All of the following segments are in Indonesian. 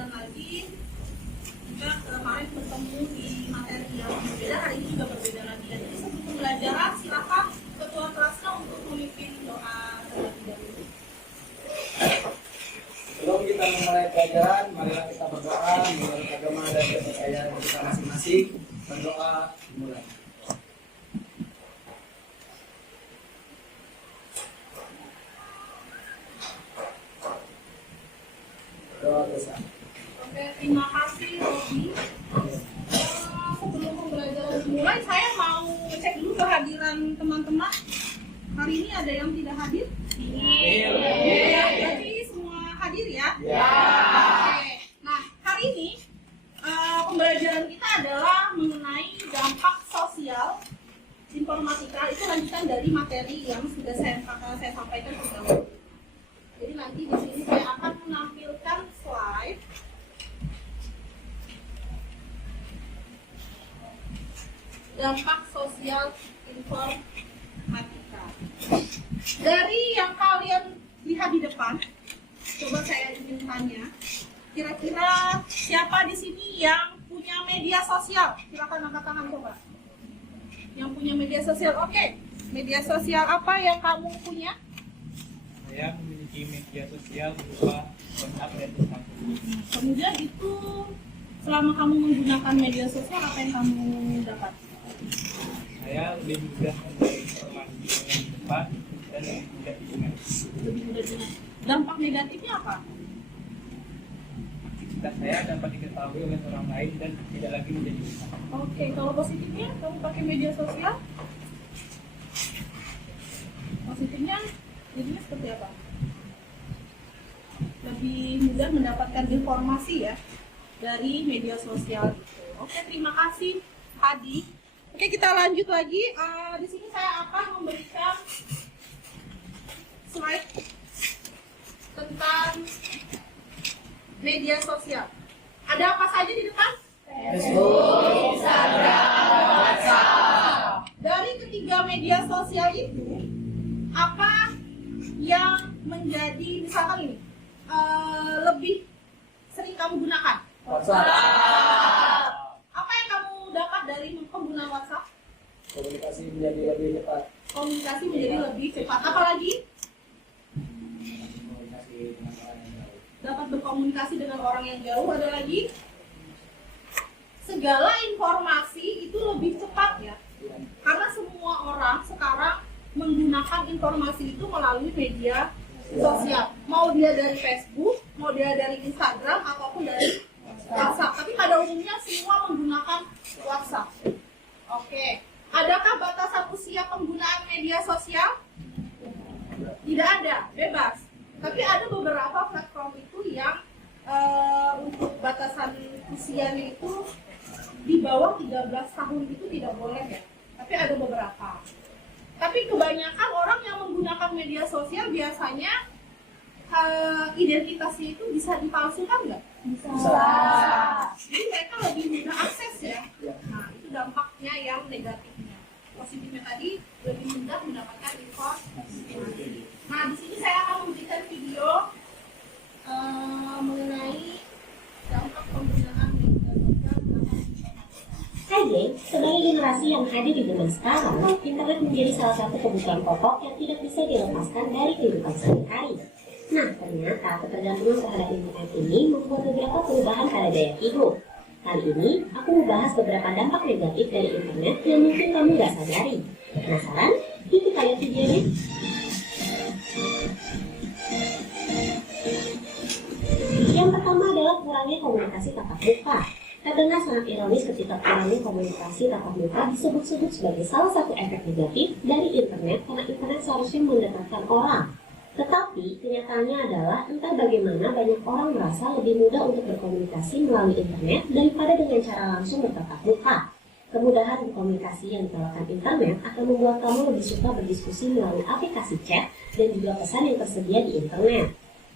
pembelajaran lagi. Kita kemarin bertemu di materi yang berbeda, hari ini juga berbeda lagi. Jadi sebelum pembelajaran silakan ketua kelasnya untuk memimpin doa terlebih dahulu. Sebelum kita memulai pelajaran, marilah kita berdoa menurut agama dan kepercayaan kita masing-masing. Berdoa dimulai. Doa bersama. Oke, terima kasih Robi. Sebelum pembelajaran dimulai, saya mau cek dulu kehadiran teman-teman. Hari ini ada yang tidak hadir? Iya. Jadi semua hadir ya? Ya. Oke. Nah, hari ini pembelajaran kita adalah mengenai dampak sosial informatika. Itu lanjutan dari materi yang sudah saya sampaikan sebelumnya. Jadi nanti di sini saya akan menampilkan slide. Dampak sosial informatika. Dari yang kalian lihat di depan, coba saya ingin tanya, kira-kira siapa di sini yang punya media sosial? Silakan angkat tangan coba. Yang punya media sosial, oke. Media sosial apa yang kamu punya? Saya memiliki media sosial berupa WhatsApp dan Facebook. Kemudian itu selama kamu menggunakan media sosial apa yang kamu dapat? Saya lebih mudah mencari informasi dengan cepat dan lebih mudah diingat. Lebih mudah diingat. Dampak negatifnya apa? Aktivitas saya dapat diketahui oleh orang lain dan tidak lagi menjadi besar. Oke, kalau positifnya kamu pakai media sosial? Positifnya jadinya seperti apa? Lebih mudah mendapatkan informasi ya dari media sosial itu. Oke, terima kasih Hadi. Oke, kita lanjut lagi. Di sini saya akan memberikan slide tentang media sosial. Ada apa saja di depan? Facebook, Instagram, WhatsApp. Dari ketiga media sosial itu, apa yang menjadi misalkan ini lebih sering kamu gunakan? WhatsApp. Apa yang kamu dapat dari penggunaan WhatsApp? Komunikasi menjadi lebih cepat. Komunikasi menjadi lebih cepat. Apalagi Komunikasi dengan orang yang jauh. dapat berkomunikasi dengan orang yang jauh. Ada lagi segala informasi itu lebih cepat ya. Karena semua orang sekarang menggunakan informasi itu melalui media sosial. Mau dia dari Facebook, mau dia dari Instagram, ataupun dari WhatsApp. Tapi pada umumnya semua menggunakan WhatsApp. Oke. Adakah batasan usia penggunaan media sosial? Tidak ada, bebas. Tapi ada beberapa platform itu yang untuk batasan usianya itu di bawah 13 tahun itu tidak boleh ya. Tapi ada beberapa. Tapi kebanyakan orang yang menggunakan media sosial biasanya identitasnya itu bisa dipalsukan nggak? Bisa. Jadi mereka lebih mudah akses ya. Nah, itu dampaknya yang negatifnya. Positifnya tadi lebih mudah mendapatkan informasi. Nah, di sini saya akan memberikan video mengenai dampak penggunaan media sosial. Hai geng, sebagai generasi yang hadir di zaman sekarang, internet menjadi salah satu kebutuhan pokok yang tidak bisa dilepaskan dari kehidupan sehari-hari. Nah, ternyata ketergantungan terhadap internet ini membuat beberapa perubahan pada gaya hidup. Kali ini, aku membahas beberapa dampak negatif dari internet yang mungkin kamu gak sadari. Penasaran? Yuk kita lihat videonya. Yang pertama adalah kurangnya komunikasi tatap muka. Terdengar sangat ironis ketika kurangnya komunikasi tatap muka disebut-sebut sebagai salah satu efek negatif dari internet karena internet seharusnya mendekatkan orang. Tetapi kenyataannya adalah entah bagaimana banyak orang merasa lebih mudah untuk berkomunikasi melalui internet daripada dengan cara langsung bertatap muka. Kemudahan berkomunikasi yang ditawarkan internet akan membuat kamu lebih suka berdiskusi melalui aplikasi chat dan juga pesan yang tersedia di internet.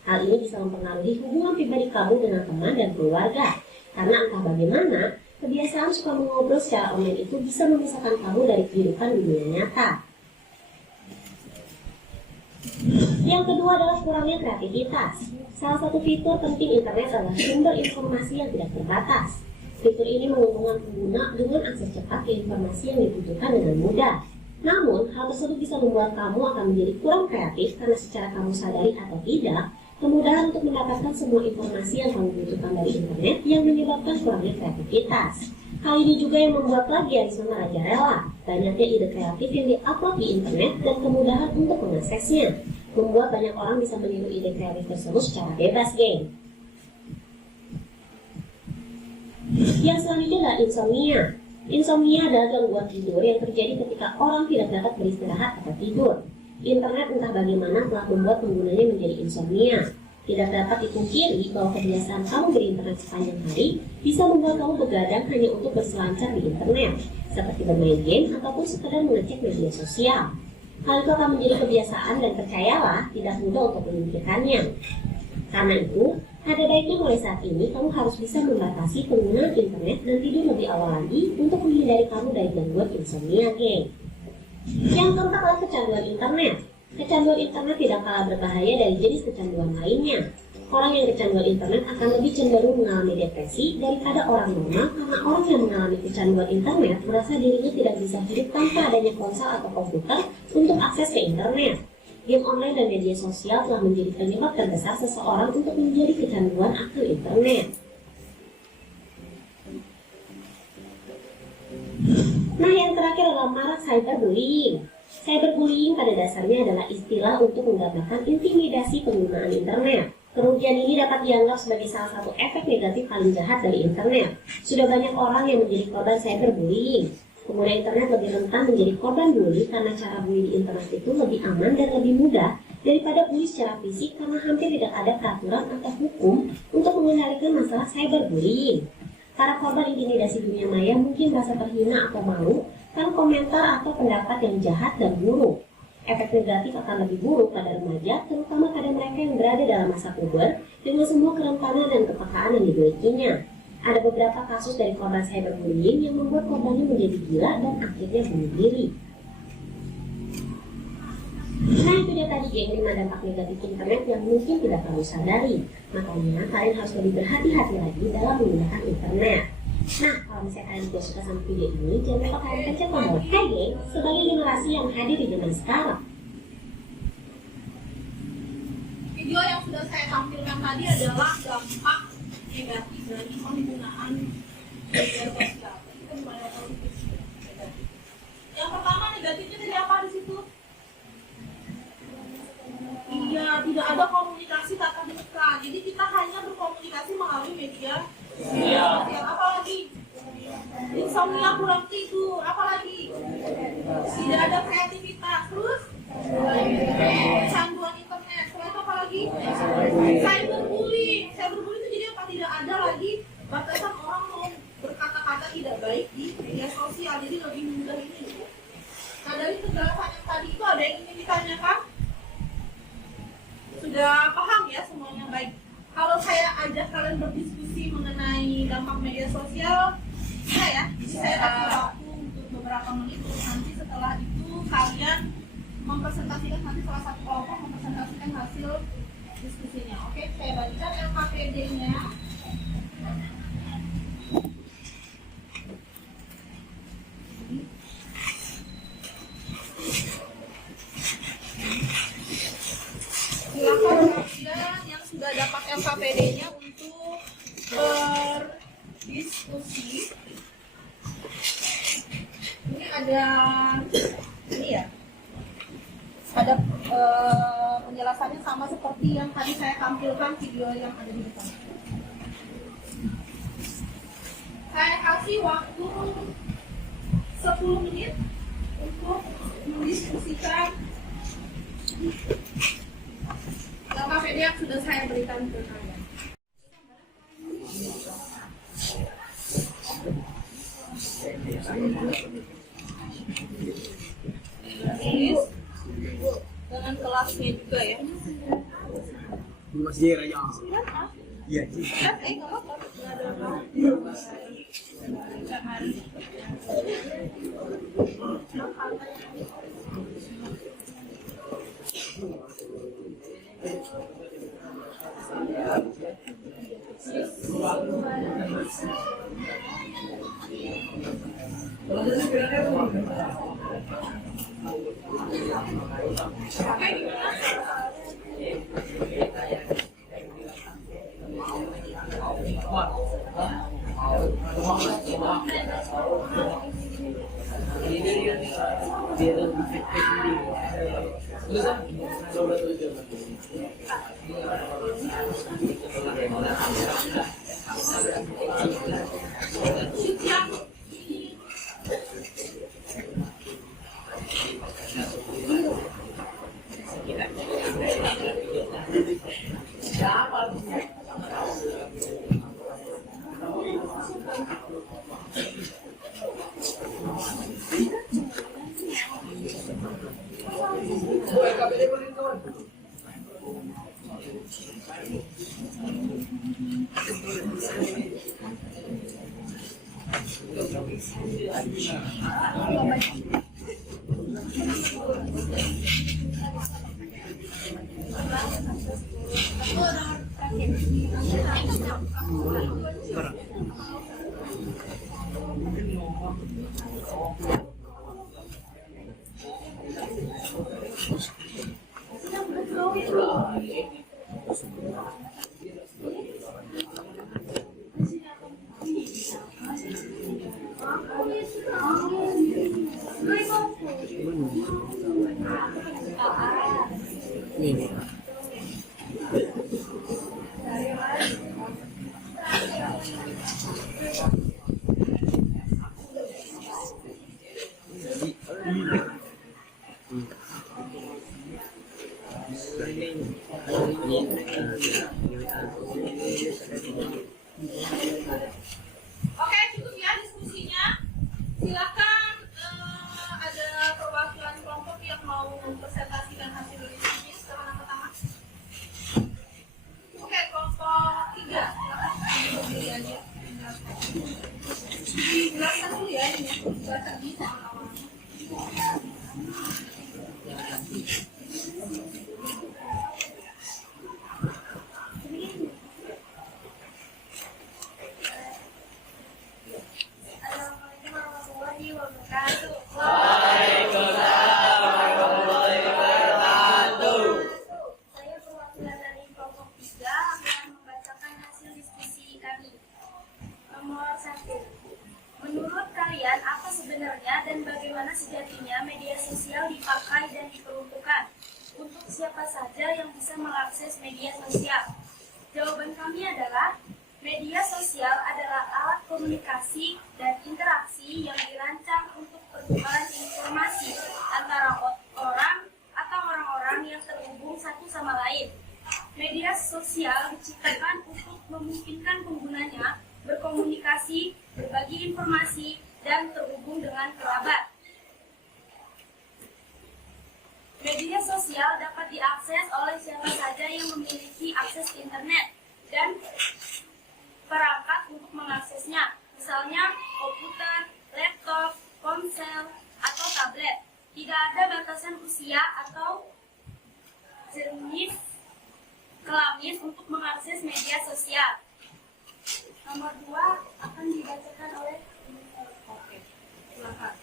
Hal ini bisa mempengaruhi hubungan pribadi kamu dengan teman dan keluarga. Karena entah bagaimana, kebiasaan suka mengobrol secara online itu bisa memisahkan kamu dari kehidupan dunia nyata. Yang kedua adalah kurangnya kreativitas. Salah satu fitur penting internet adalah sumber informasi yang tidak terbatas. Fitur ini menguntungkan pengguna dengan akses cepat ke informasi yang dibutuhkan dengan mudah. Namun, hal tersebut bisa membuat kamu akan menjadi kurang kreatif karena secara kamu sadari atau tidak, kemudahan untuk mendapatkan semua informasi yang kamu butuhkan dari internet yang menyebabkan kurangnya kreativitas. Hal ini juga yang membuat plagiarisme merajalela. Banyaknya ide kreatif yang diupload di internet dan kemudahan untuk mengaksesnya membuat banyak orang bisa meniru ide kreatif tersebut secara bebas, geng. Yang selanjutnya adalah insomnia. Insomnia adalah gangguan tidur yang terjadi ketika orang tidak dapat beristirahat atau tidur. Internet entah bagaimana telah membuat penggunanya menjadi insomnia. Tidak dapat dipungkiri bahwa kebiasaan kamu berinternet sepanjang hari bisa membuat kamu begadang hanya untuk berselancar di internet, seperti bermain game ataupun sekadar mengecek media sosial. Hal itu akan menjadi kebiasaan dan percayalah tidak mudah untuk menyingkirkannya. Karena itu, ada baiknya mulai saat ini kamu harus bisa membatasi penggunaan internet dan tidur lebih awal lagi untuk menghindari kamu dari gangguan insomnia, geng. Yang keempat adalah kecanduan internet. Kecanduan internet tidak kalah berbahaya dari jenis kecanduan lainnya. Orang yang kecanduan internet akan lebih cenderung mengalami depresi daripada orang normal karena orang yang mengalami kecanduan internet merasa dirinya tidak bisa hidup tanpa adanya ponsel atau komputer untuk akses ke internet. Game online dan media sosial telah menjadi penyebab terbesar seseorang untuk menjadi kecanduan akan internet. Nah, yang terakhir adalah marak cyberbullying. Cyberbullying pada dasarnya adalah istilah untuk menggambarkan intimidasi penggunaan internet. Kerugian ini dapat dianggap sebagai salah satu efek negatif paling jahat dari internet. Sudah banyak orang yang menjadi korban cyberbullying. Pengguna internet lebih rentan menjadi korban bully karena cara bully di internet itu lebih aman dan lebih mudah daripada bully secara fisik karena hampir tidak ada peraturan atau hukum untuk mengendalikan masalah cyberbullying. Para korban intimidasi dunia maya mungkin merasa terhina atau malu karena komentar atau pendapat yang jahat dan buruk. Efek negatif akan lebih buruk pada remaja, terutama pada mereka yang berada dalam masa puber dengan semua kerentanan dan kepekaan yang dimilikinya. Ada beberapa kasus dari korban cyberbullying yang membuat korbannya menjadi gila dan akhirnya bunuh diri. Nah, itu dia tadi geng 5 dampak negatif internet yang mungkin tidak kamu sadari. Makanya kalian harus lebih berhati-hati lagi dalam menggunakan internet. Nah, kalau misalnya kalian juga suka sama video ini, jangan lupa kalian pencet tombol like geng sebagai generasi yang hadir di zaman sekarang. Video yang sudah saya tampilkan tadi adalah dampak negatif dari penggunaan media sosial. Kita mulai dari positif. Yang pertama negatifnya dari apa di situ? Iya, tidak ada komunikasi tatap muka. Jadi kita hanya berkomunikasi melalui media sosial. Apalagi insomnia, kurang tidur. Apalagi tidak ada kreativitas. Terus kecanduan internet. Setelah itu apalagi cyberbullying. Cyberbullying itu jadi apa? Tidak ada lagi batasan orang mau berkata-kata tidak baik di media sosial. Jadi lebih mudah ini. Nah, dari penjelasan yang tadi itu ada yang ingin ditanyakan? Sudah paham ya semuanya? Baik. Kalau saya ajak kalian berdiskusi mengenai dampak media sosial, saya kasih waktu untuk beberapa menit. Nanti setelah itu kalian mempresentasikan, nanti salah satu kelompok mempresentasikan hasil diskusinya. Oke, saya bagikan LKPD-nya. Silakan kalian yang sudah dapat LKPD-nya untuk berdiskusi. Ini ada ini ya. Ada penjelasannya sama seperti yang tadi saya tampilkan video yang ada di depan. Saya kasih waktu 10 menit untuk mendiskusikan LKPD yang sudah saya berikan ke kalian. Please, dengan kelasnya juga ya. Masih aja. Iya. Nggak apa-apa. Oke, cukup ya diskusinya. Silakan ada perwakilan kelompok yang mau presentasikan hasil diskusi secara pertama. Oke, kelompok 3. Silakan pilihannya. Jelaskan dulu ya ini. Jelaskan di awal. Assalamualaikum warahmatullahi wabarakatuh. Saya perwakilan dari kelompok 3 akan membacakan hasil diskusi kami. Nomor 1. Menurut kalian, apa sebenarnya dan bagaimana sejatinya media sosial dipakai dan diperuntukkan? Untuk siapa saja yang bisa mengakses media sosial? Jawaban kami adalah media sosial adalah alat komunikasi dan interaksi yang dirancang untuk pertukaran informasi antara orang atau orang-orang yang terhubung satu sama lain. Media sosial diciptakan untuk memungkinkan penggunanya berkomunikasi, berbagi informasi, dan terhubung dengan kerabat. Media sosial dapat diakses oleh siapa saja yang memiliki akses internet dan perangkat untuk mengaksesnya, misalnya komputer, laptop, ponsel, atau tablet. Tidak ada batasan usia atau jenis kelamin untuk mengakses media sosial. Nomor 2 akan dibacakan oleh silakan.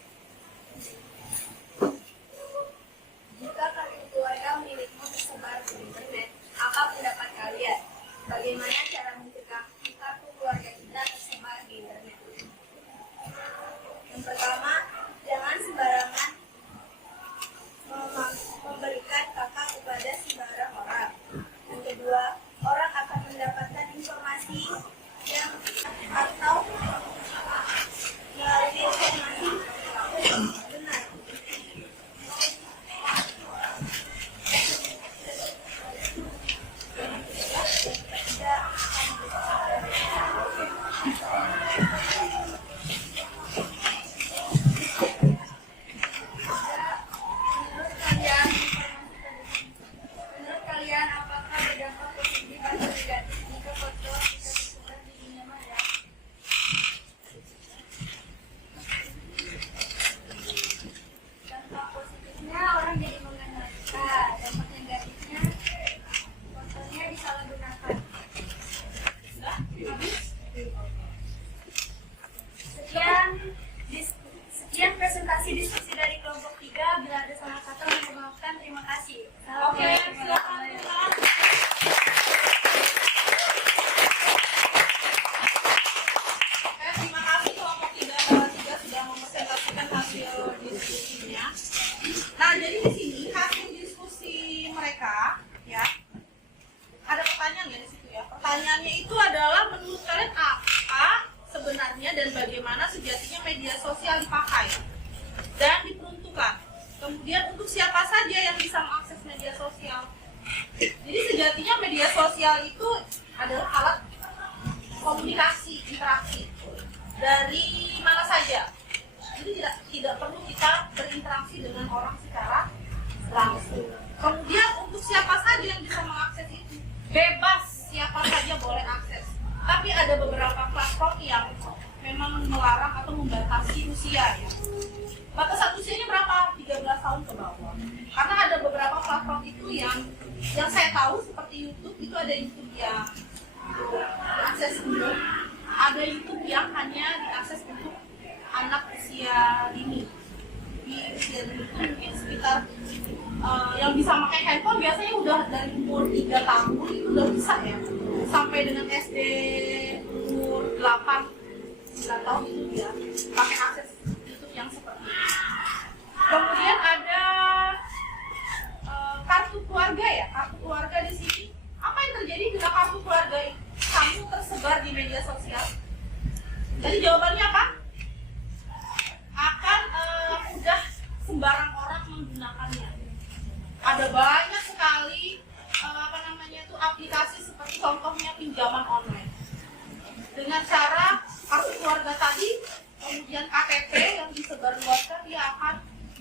Jika kartu keluarga milikmu tersebar di internet, apa pendapat kalian? Bagaimana cara mencegah kartu keluarga kita tersebar di internet? Yang pertama, jangan sembarangan memberikan kakak kepada sembarang orang. Yang kedua, orang akan mendapatkan informasi yang atau melalui informasi benar. Menurut kalian, apakah berdampak positif atau negatif jika foto kita disebar di dunia maya? dan bagaimana sejatinya media sosial dipakai dan diperuntukkan. Kemudian untuk siapa saja yang bisa mengakses media sosial. Jadi sejatinya media sosial itu adalah alat komunikasi, interaksi dari mana saja. Jadi tidak perlu kita berinteraksi dengan orang secara langsung. Kemudian untuk siapa saja yang bisa mengakses itu, bebas siapa saja boleh akses. Tapi ada beberapa platform yang memang melarang atau membatasi usia ya. Batasan usianya berapa? 13 tahun ke bawah. Karena ada beberapa platform itu yang saya tahu seperti YouTube itu ada YouTube yang diakses untuk, ada YouTube yang hanya diakses untuk anak usia dini. Di usia dini itu mungkin sekitar yang bisa pakai handphone biasanya udah dari umur 3 tahun itu udah bisa ya. Sampai dengan SD umur 8 9 tahun itu dia pakai akses YouTube yang seperti ini. Kemudian ada kartu keluarga ya, kartu keluarga di sini. Apa yang terjadi bila kartu keluarga kamu tersebar di media sosial? Jadi jawabannya apa? Akan mudah sembarang orang menggunakannya. Ada banyak sekali aplikasi seperti contohnya pinjaman online. Dengan cara kartu keluarga tadi, kemudian KTP yang disebarluaskan dia akan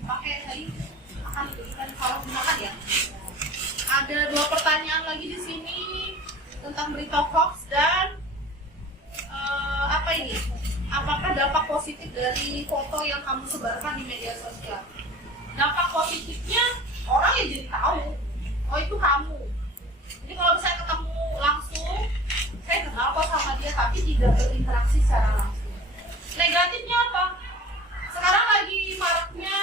pakai tadi akan diberikan kalau gunakan ya. Ada 2 pertanyaan lagi di sini tentang berita hoax dan apa ini? Apakah dampak positif dari foto yang kamu sebarkan di media sosial? Dampak positifnya orang ya jadi tahu, oh itu kamu. Jadi kalau saya ketemu langsung, saya kenal kok sama dia tapi tidak berinteraksi secara langsung. Negatifnya apa? Sekarang lagi maraknya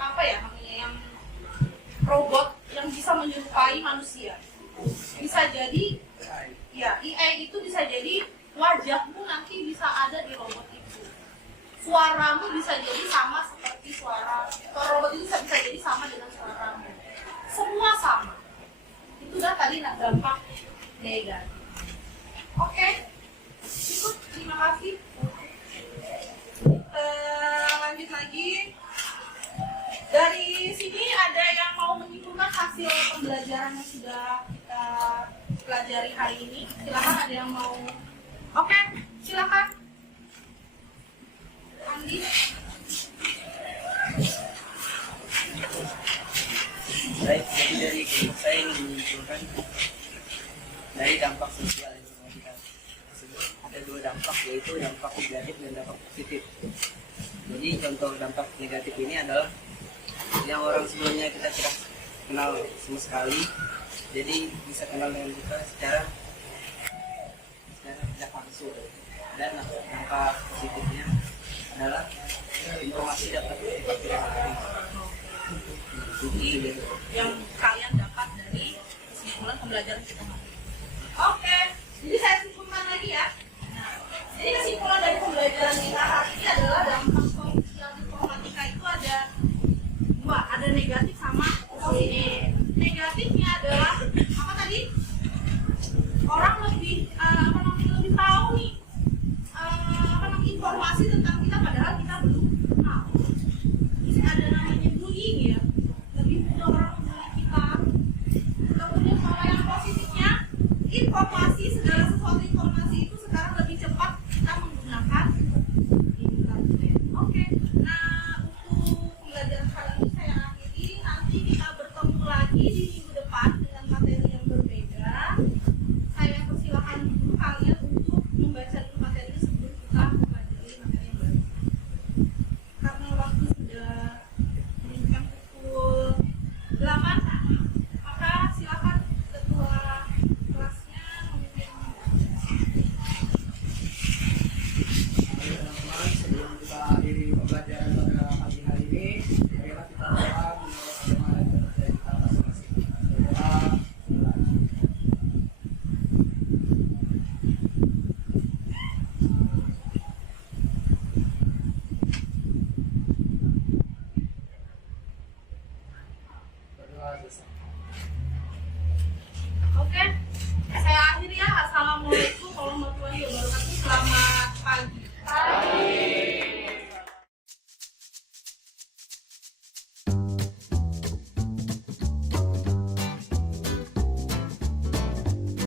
apa ya namanya yang robot yang bisa menyerupai manusia. Bisa jadi ya AI itu bisa jadi wajahmu nanti bisa ada di robot itu. Suaramu bisa jadi sama seperti suara robot itu bisa jadi sama dengan suaramu. Semua sama. Itu udah tadi dampak negatif. Oke, cukup. Terima kasih. Lanjut lagi. Dari sini ada yang mau menyimpulkan hasil pembelajaran yang sudah kita pelajari hari ini. Silakan, ada yang mau. Oke, silakan. Andi. Baik, jadi dari saya ingin menyimpulkan dari dampak sosial informasi tersebut ada 2 dampak, yaitu dampak negatif dan dampak positif. Jadi contoh dampak negatif ini adalah yang orang sebelumnya kita tidak kenal sama sekali, jadi bisa kenal dengan kita secara tidak langsung. Dan dampak positifnya adalah informasi dapat cepat diketahui. Yang kalian dapat dari kesimpulan pembelajaran kita.